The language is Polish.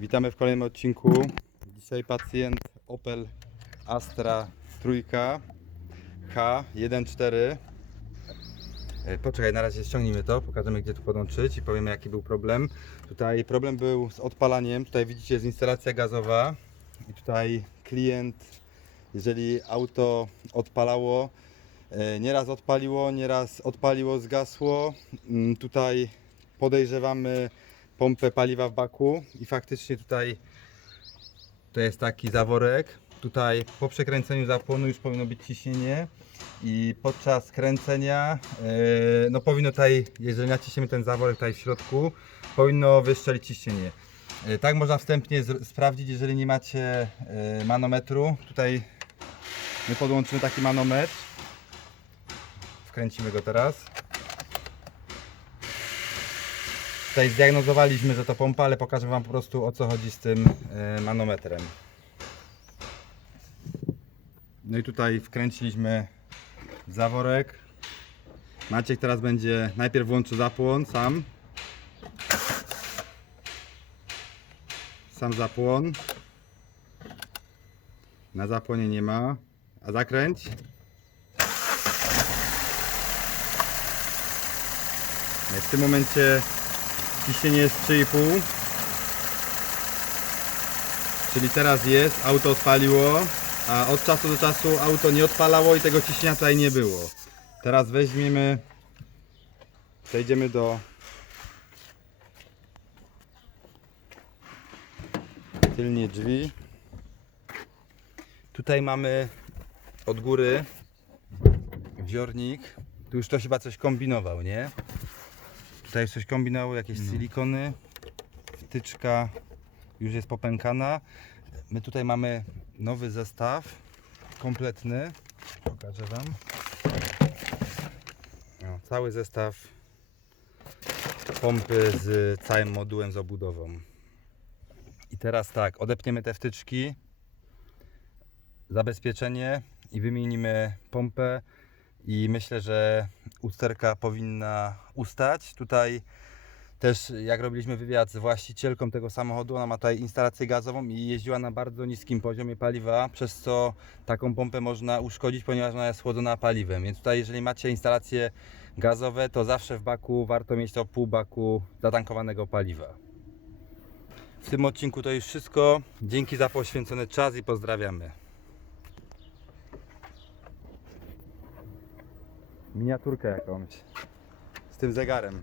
Witamy w kolejnym odcinku. Dzisiaj pacjent Opel Astra trójka H14. E, Poczekaj, na razie ściągnijmy to, pokażemy gdzie tu podłączyć i powiemy jaki był problem. Tutaj problem był z odpalaniem, tutaj widzicie jest instalacja gazowa i tutaj klient, jeżeli auto odpalało, e, nieraz odpaliło, nieraz odpaliło, zgasło. Mm, Tutaj podejrzewamy pompę paliwa w baku i faktycznie tutaj to jest taki zaworek. Tutaj po przekręceniu zapłonu już powinno być ciśnienie i podczas kręcenia e, no powinno tutaj, jeżeli naciśniemy ten zaworek tutaj w środku, powinno wystrzelić ciśnienie. E, Tak można wstępnie sprawdzić, jeżeli nie macie e, manometru. Tutaj my podłączymy taki manometr. Wkręcimy go teraz. Tutaj zdiagnozowaliśmy, że to pompa, ale pokażę Wam po prostu o co chodzi z tym e, manometrem. No i tutaj wkręciliśmy zaworek. Maciek teraz będzie najpierw włączy zapłon sam. Sam zapłon. Na zapłonie nie ma. A zakręć. W tym momencie ciśnienie jest 3,5 czyli teraz jest, auto odpaliło a od czasu do czasu auto nie odpalało i tego ciśnienia tutaj nie było. Teraz weźmiemy przejdziemy do tylnie drzwi. Tutaj mamy od góry wiornik tu już ktoś chyba coś kombinował, nie? Tutaj coś kombinowało, jakieś silikony, wtyczka już jest popękana. My tutaj mamy nowy zestaw, kompletny. Pokażę Wam. O, cały zestaw pompy z całym modułem z obudową. I teraz tak, odepniemy te wtyczki, zabezpieczenie i wymienimy pompę i myślę, że usterka powinna ustać. Tutaj też jak robiliśmy wywiad z właścicielką tego samochodu, ona ma tutaj instalację gazową i jeździła na bardzo niskim poziomie paliwa, przez co taką pompę można uszkodzić, ponieważ ona jest chłodzona paliwem. Więc tutaj jeżeli macie instalacje gazowe, to zawsze w baku warto mieć to pół baku zatankowanego paliwa. W tym odcinku to już wszystko. Dzięki za poświęcony czas i pozdrawiamy. Miniaturkę jakąś. Z tym zegarem.